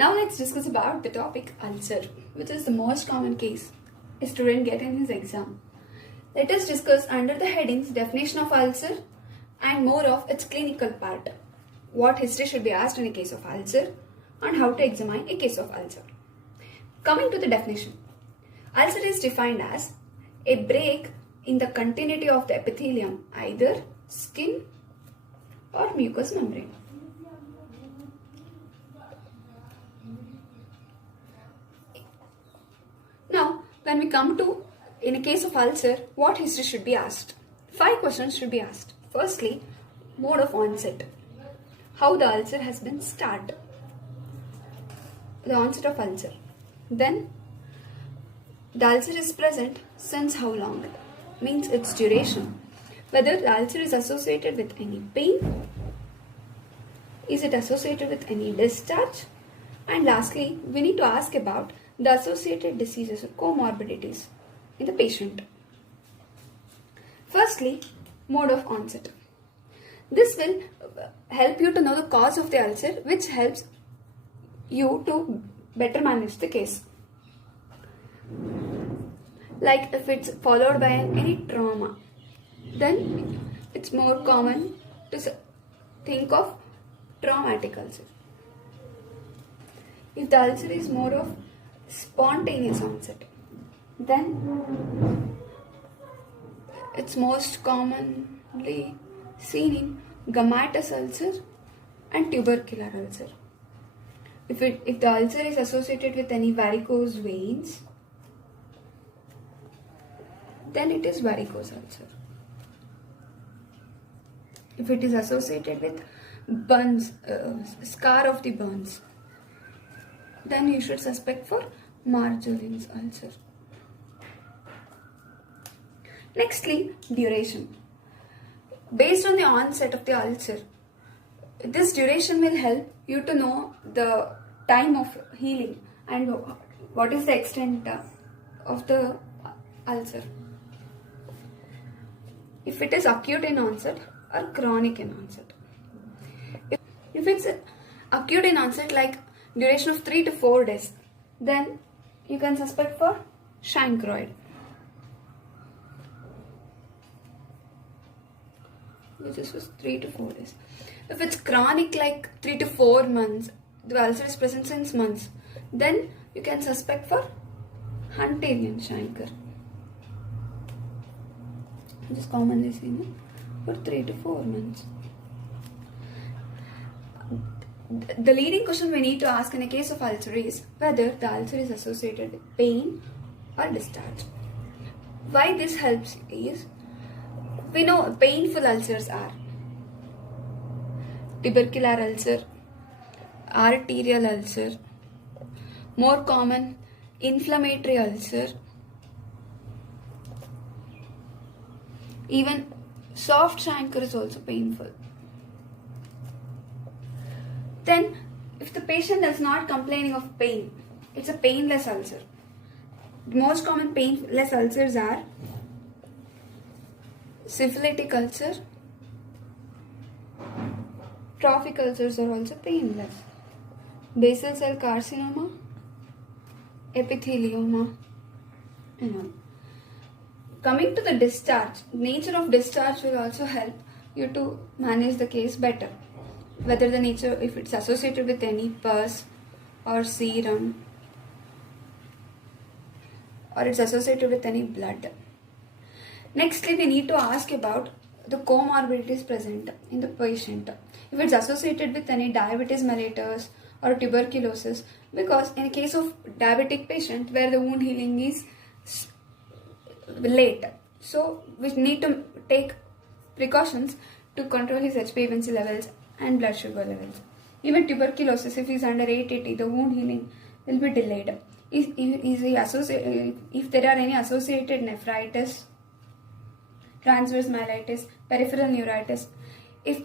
Now let's discuss about the topic ulcer, which is the most common case a student get in his exam. Let us discuss under the headings definition of ulcer and more of its clinical part. What history should be asked in a case of ulcer and how to examine a case of ulcer. Coming to the definition. Ulcer is defined as a break in the continuity of the epithelium, either skin or mucous membrane. Now, when we come to, in a case of ulcer, what history should be asked? 5 questions should be asked. Firstly, mode of onset. How the ulcer has been started. The onset of ulcer. Then, the ulcer is present since how long? Means its duration. Whether the ulcer is associated with any pain. Is it associated with any discharge? And lastly, we need to ask about the associated diseases or comorbidities in the patient. Firstly, mode of onset. This will help you to know the cause of the ulcer, which helps you to better manage the case. Like if it's followed by any trauma, then it's more common to think of traumatic ulcer. If the ulcer is more of spontaneous onset, then it's most commonly seen in gummatous ulcer and tubercular ulcer. If the ulcer is associated with any varicose veins, then it is varicose ulcer. If it is associated with burns, scar of the burns, then you should suspect for Marjolin's ulcer. Nextly, duration. Based on the onset of the ulcer, this duration will help you to know the time of healing and what is the extent of the ulcer. If it is acute in onset or chronic in onset. If it's acute in onset, like duration of 3 to 4 days, then you can suspect for chancroid. This was 3 to 4 days. If it's chronic, like 3 to 4 months, the ulcer is present since months, then you can suspect for Hunterian chancre. It is commonly seen for 3 to 4 months. The leading question we need to ask in a case of ulcer is whether the ulcer is associated with pain or discharge. Why this helps is, we know painful ulcers are tubercular ulcer, arterial ulcer, more common inflammatory ulcer, even soft chancre is also painful. Then, if the patient is not complaining of pain, it's a painless ulcer. The most common painless ulcers are syphilitic ulcer. Trophic ulcers are also painless. Basal cell carcinoma, epithelioma, and all. Coming to the discharge, nature of discharge will also help you to manage the case better. Whether the nature, if it's associated with any pus or serum, or it's associated with any blood. Nextly, we need to ask about the comorbidities present in the patient. If it's associated with any diabetes mellitus or tuberculosis, because in a case of diabetic patient where the wound healing is late, so we need to take precautions to control his HbA1c levels and blood sugar levels. Even tuberculosis, if he is under 880, the wound healing will be delayed. If there are any associated nephritis, transverse myelitis, peripheral neuritis, if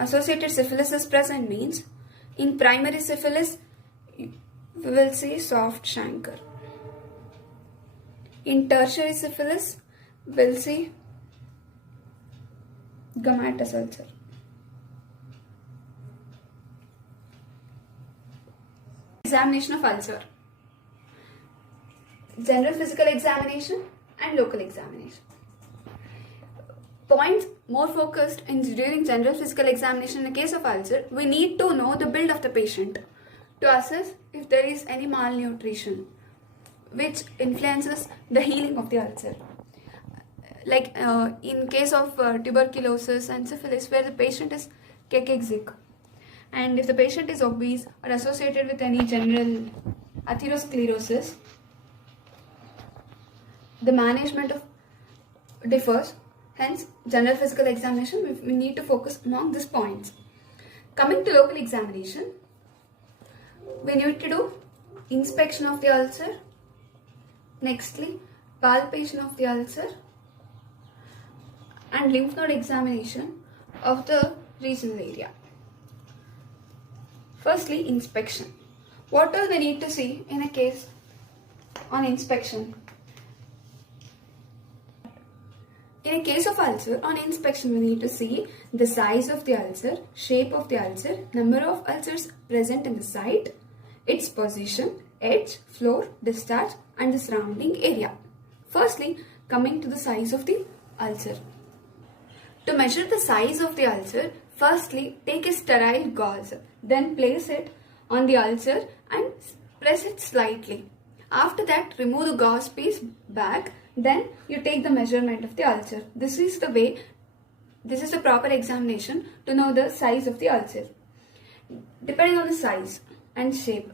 associated syphilis is present, means in primary syphilis we will see soft chancre. In tertiary syphilis we will see gummatous ulcer. Examination of ulcer. General physical examination and local examination. Points more focused during general physical examination in a case of ulcer, we need to know the build of the patient to assess if there is any malnutrition which influences the healing of the ulcer. Like in case of tuberculosis and syphilis, where the patient is cachexia, and if the patient is obese or associated with any general atherosclerosis, the management of differs. Hence, general physical examination, we need to focus among these points. Coming to local examination, we need to do inspection of the ulcer. Nextly, palpation of the ulcer and lymph node examination of the regional area. Firstly, inspection. What all we need to see in a case on inspection? In a case of ulcer, on inspection we need to see the size of the ulcer, shape of the ulcer, number of ulcers present in the site, its position, edge, floor, discharge and the surrounding area. Firstly, coming to the size of the ulcer. To measure the size of the ulcer, firstly take a sterile gauze, then place it on the ulcer and press it slightly. After that, remove the gauze piece back. Then you take the measurement of the ulcer. This is the proper examination to know the size of the ulcer. Depending on the size and shape,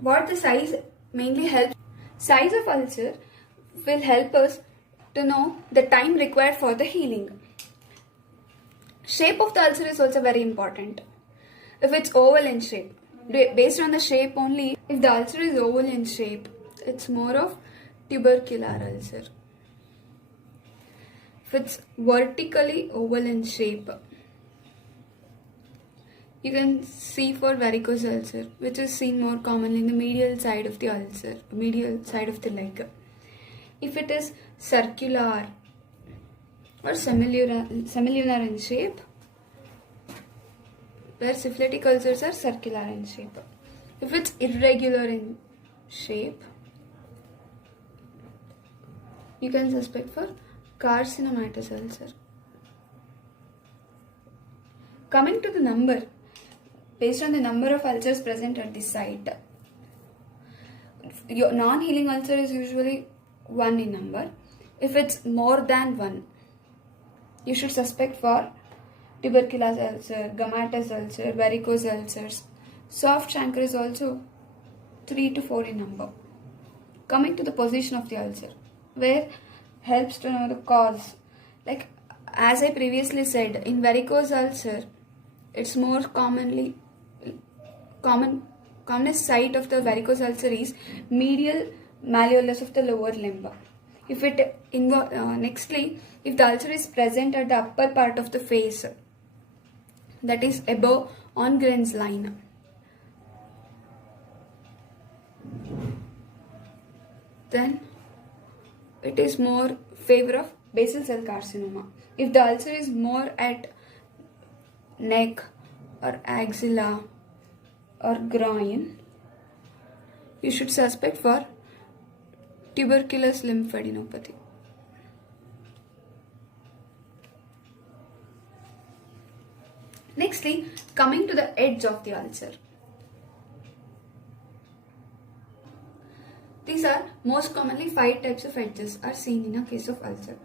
what the size mainly helps. Size of ulcer will help us to know the time required for the healing. Shape of the ulcer is also very important. If it's oval in shape, based on the shape only, if the ulcer is oval in shape, it's more of tubercular ulcer. If it's vertically oval in shape, you can see for varicose ulcer, which is seen more commonly in the medial side of the ulcer, medial side of the leg. If it is circular or semilunar in shape, where syphilitic ulcers are circular in shape. If it's irregular in shape, you can suspect for carcinomatous ulcer. Coming to the number, based on the number of ulcers present at the site, your non-healing ulcer is usually 1 in number. If it's more than 1, you should suspect for tuberculous ulcer, gummatous ulcer, varicose ulcers. Soft chancre is also 3 to 4 in number. Coming to the position of the ulcer, where helps to know the cause. Like as I previously said, in varicose ulcer, it's more commonest site of the varicose ulcer is medial malleolus of the lower limb. If it nextly, if the ulcer is present at the upper part of the face, that is above Ongren's line, then it is more favor of basal cell carcinoma. If the ulcer is more at neck or axilla or groin, you should suspect for tuberculous lymphadenopathy. Nextly, coming to the edge of the ulcer. These are most commonly 5 types of edges are seen in a case of ulcer.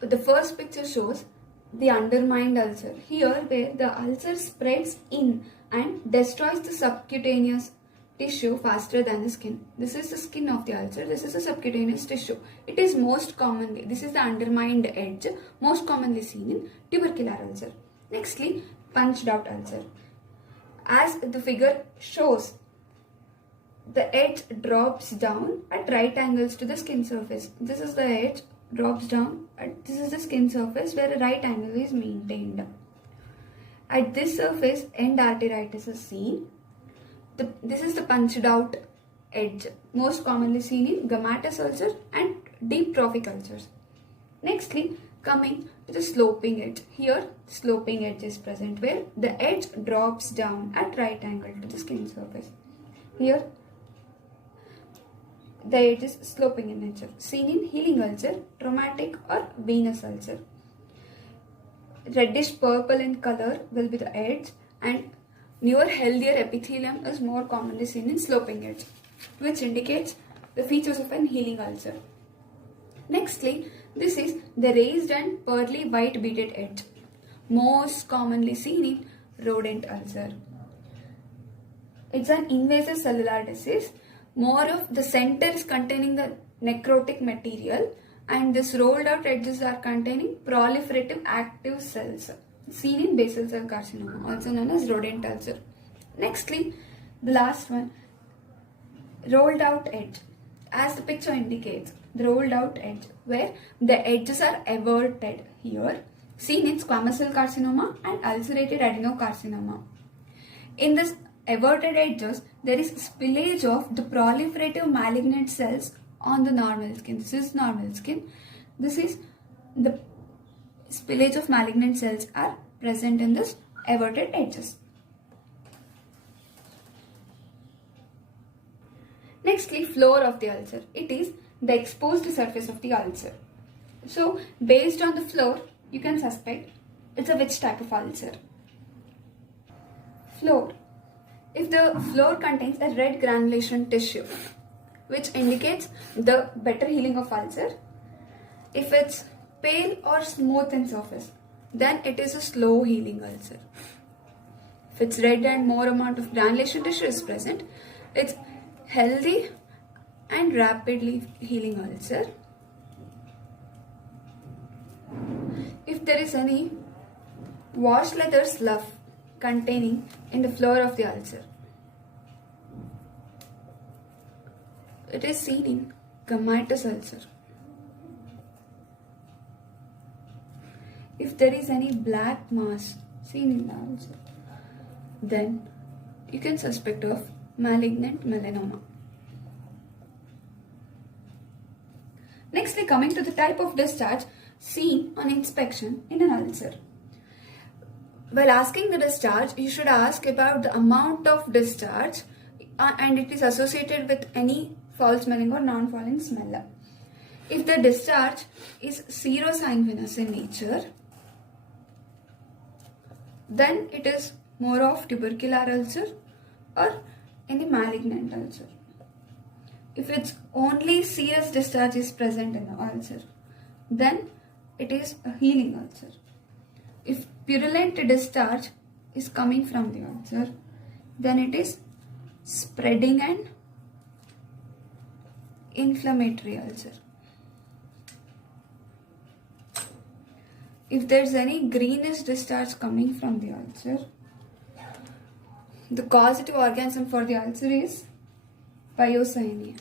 The first picture shows the undermined ulcer. Here where the ulcer spreads in and destroys the subcutaneous tissue faster than the skin. This is the skin of the ulcer. This is the subcutaneous tissue. It is most commonly, this is the undermined edge, most commonly seen in tubercular ulcer. Nextly, punched out ulcer. As the figure shows, the edge drops down at right angles to the skin surface. This is the edge, drops down, this is the skin surface where a right angle is maintained. At this surface, end arteritis is seen. This is the punched out edge, most commonly seen in gummatous ulcer and deep trophic ulcers. Nextly, Coming to the sloping edge. Here, sloping edge is present where the edge drops down at right angle to the skin surface. Here, the edge is sloping in nature. Seen in healing ulcer, traumatic or venous ulcer. Reddish purple in color will be the edge, and newer healthier epithelium is more commonly seen in sloping edge, which indicates the features of an healing ulcer. Nextly, this is the raised and pearly white beaded edge, most commonly seen in rodent ulcer. It's an invasive cellular disease. More of the center is containing the necrotic material, and this rolled out edges are containing proliferative active cells, seen in basal cell carcinoma, also known as rodent ulcer. Nextly, the last one, rolled out edge. As the picture indicates, the rolled out edge, where the edges are everted here, seen in squamous cell carcinoma and ulcerated adenocarcinoma. In this everted edges, there is spillage of the proliferative malignant cells on the normal skin. This is normal skin. This is the spillage of malignant cells are present in this everted edges. Nextly, floor of the ulcer. It is the exposed surface of the ulcer. So, based on the floor, you can suspect it's a which type of ulcer. Floor. If the floor contains a red granulation tissue, which indicates the better healing of ulcer. If it's pale or smooth in surface, then it is a slow healing ulcer. If it's red and more amount of granulation tissue is present, it's healthy and rapidly healing ulcer. If there is any washed leather slough containing in the floor of the ulcer, it is seen in gummatous ulcer. If there is any black mass seen in the ulcer, then you can suspect of malignant melanoma. Nextly, coming to the type of discharge seen on inspection in an ulcer. While asking the discharge, you should ask about the amount of discharge and it is associated with any foul smelling or non-fouling smell. If the discharge is serosanguinous in nature, then it is more of tubercular ulcer or any malignant ulcer. If it's only serous discharge is present in the ulcer, then it is a healing ulcer. If purulent discharge is coming from the ulcer, then it is spreading and inflammatory ulcer. If there is any greenish discharge coming from the ulcer, the causative organism for the ulcer is pyocyania.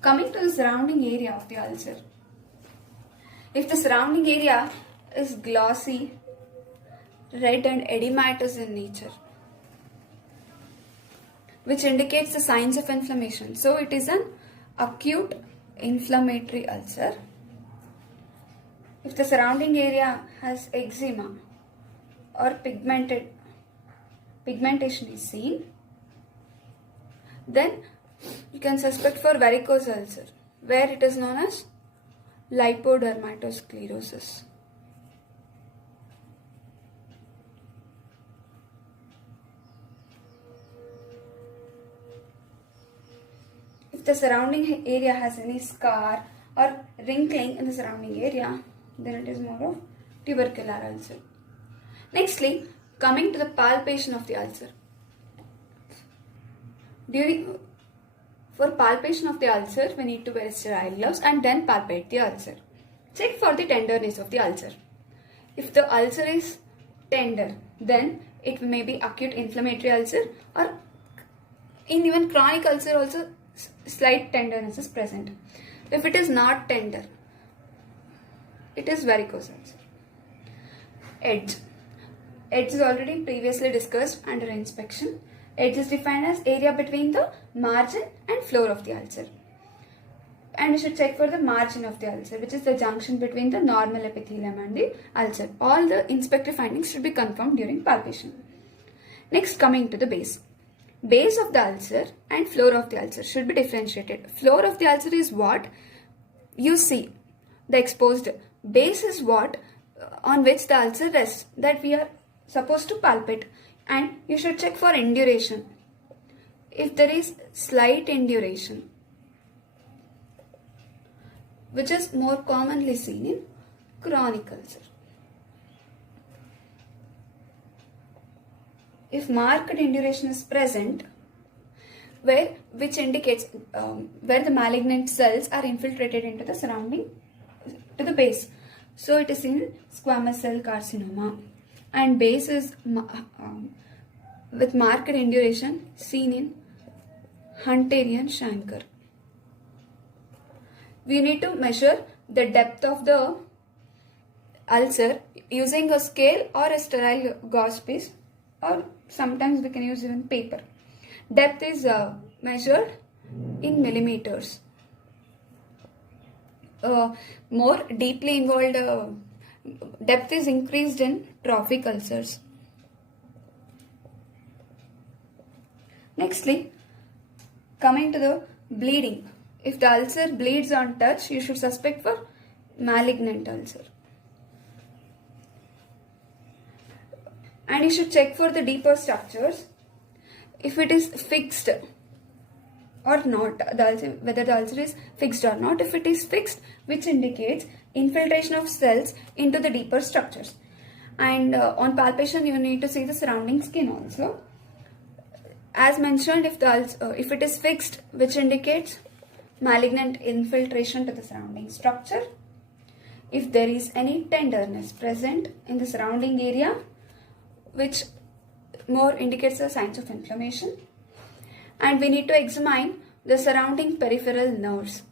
Coming to the surrounding area of the ulcer. If the surrounding area is glossy, red and edematous in nature, which indicates the signs of inflammation. So it is an acute inflammatory ulcer. If the surrounding area has eczema or pigmentation is seen, then you can suspect for varicose ulcer, where it is known as lipodermatosclerosis. If the surrounding area has any scar or wrinkling in the surrounding area, then it is more of tubercular ulcer. Nextly, coming to the palpation of the ulcer. For palpation of the ulcer, we need to wear sterile gloves and then palpate the ulcer. Check for the tenderness of the ulcer. If the ulcer is tender, then it may be acute inflammatory ulcer, or in even chronic ulcer also slight tenderness is present. If it is not tender, it is varicose ulcer. Edge is already previously discussed under inspection. Edge is defined as area between the margin and floor of the ulcer. And we should check for the margin of the ulcer, which is the junction between the normal epithelium and the ulcer. All the inspectory findings should be confirmed during palpation. Next, coming to the base. Base of the ulcer and floor of the ulcer should be differentiated. Floor of the ulcer is what you see, the exposed. Base is what on which the ulcer rests, that we are supposed to palpate. And you should check for induration. If there is slight induration, which is more commonly seen in chronic ulcer. If marked induration is present, which indicates where the malignant cells are infiltrated into the surrounding, to the base. So it is in squamous cell carcinoma, and base is with marked induration seen in Hunterian chancre. We need to measure the depth of the ulcer using a scale or a sterile gauze piece, or sometimes we can use even paper. Depth is measured in millimeters. More deeply involved depth is increased in trophic ulcers. Nextly, coming to the bleeding. If the ulcer bleeds on touch, you should suspect for malignant ulcer. And you should check for the deeper structures. If it is fixed or not, whether the ulcer is fixed or not. If it is fixed, which indicates infiltration of cells into the deeper structures. And on palpation, you need to see the surrounding skin also. As mentioned, if it is fixed, which indicates malignant infiltration to the surrounding structure. If there is any tenderness present in the surrounding area, which more indicates the signs of inflammation. And we need to examine the surrounding peripheral nerves.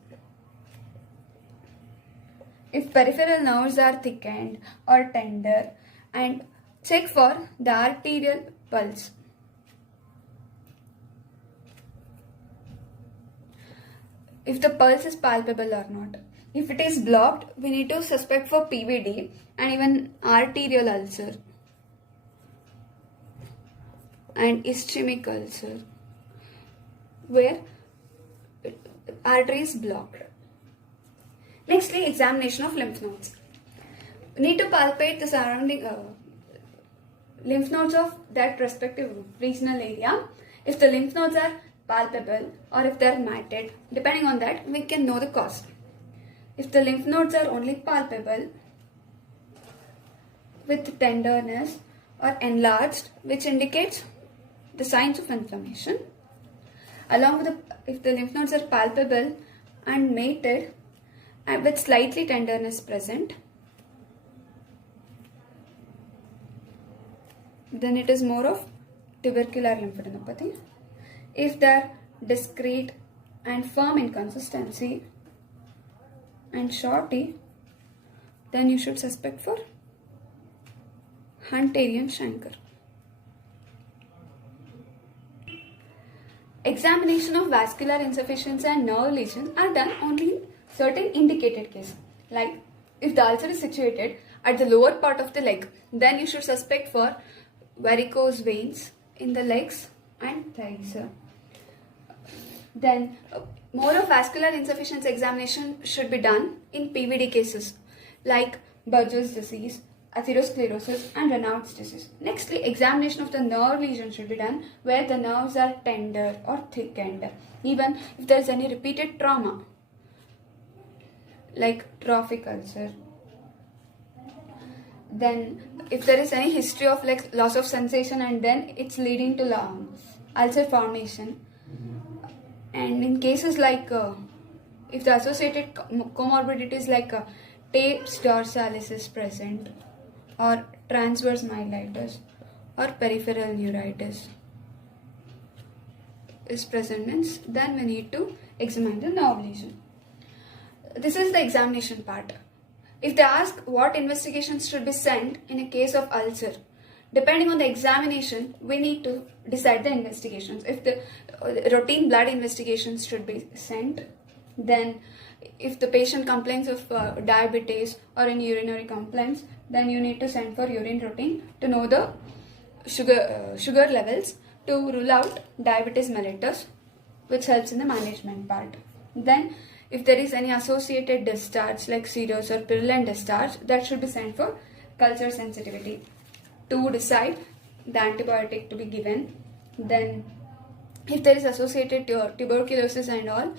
If peripheral nerves are thickened or tender, and check for the arterial pulse. If the pulse is palpable or not. If it is blocked, we need to suspect for PVD and even arterial ulcer and ischemic ulcer, where artery is blocked. Nextly, examination of lymph nodes. We need to palpate the surrounding lymph nodes of that respective regional area. If the lymph nodes are palpable or if they are matted, depending on that, we can know the cause. If the lymph nodes are only palpable with tenderness or enlarged, which indicates the signs of inflammation, along with if the lymph nodes are palpable and mated and with slightly tenderness present, then it is more of tubercular lymphadenopathy. If they are discrete and firm in consistency and shorty, then you should suspect for Hunterian chancre. Examination of vascular insufficiency and nerve lesions are done only in certain indicated cases. Like if the ulcer is situated at the lower part of the leg, then you should suspect for varicose veins in the legs and thighs. Then more of vascular insufficiency examination should be done in PVD cases like Burgess disease, atherosclerosis and Raynaud's disease. Nextly, examination of the nerve lesion should be done where the nerves are tender or thickened, even if there is any repeated trauma like trophic ulcer. Then if there is any history of like loss of sensation and then it's leading to ulcer formation. And in cases like if the associated comorbidities like Tape's dorsalis is present, or transverse myelitis or peripheral neuritis is present, means then we need to examine the nerve lesion. This is the examination part. If they ask what investigations should be sent in a case of ulcer, Depending on the examination, we need to decide the investigations. If the routine blood investigations should be sent, then if the patient complains of diabetes or any urinary complaints, then you need to send for urine routine to know the sugar levels, to rule out diabetes mellitus, which helps in the management part. Then if there is any associated discharge like serous or purulent discharge, that should be sent for culture sensitivity to decide the antibiotic to be given. Then if there is associated tuberculosis and all,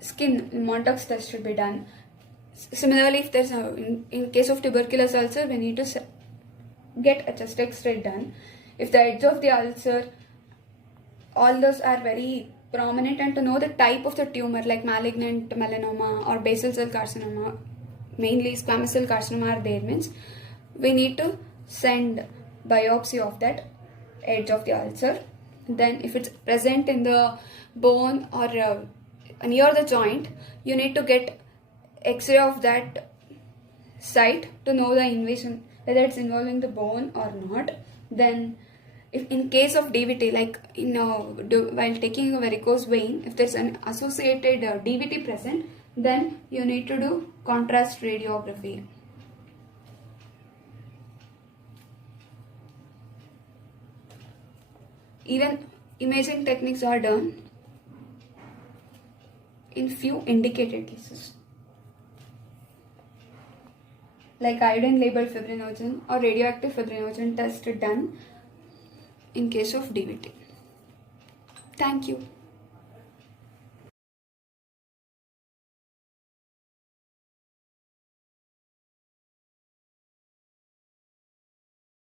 skin Montauk's test should be done. Similarly, if there's in case of tuberculous ulcer, we need to get a chest x-ray done. If the edge of the ulcer, all those are very prominent, and to know the type of the tumor like malignant melanoma or basal cell carcinoma, mainly squamous cell carcinoma are there, means we need to send biopsy of that edge of the ulcer. Then if it's present in the bone or near the joint, you need to get x-ray of that site to know the invasion, whether it's involving the bone or not. Then if in case of DVT, like while taking a varicose vein, if there's an associated DVT present, then you need to do contrast radiography. Even imaging techniques are done in few indicated cases, like iodine labeled fibrinogen or radioactive fibrinogen test done in case of DVT. Thank you.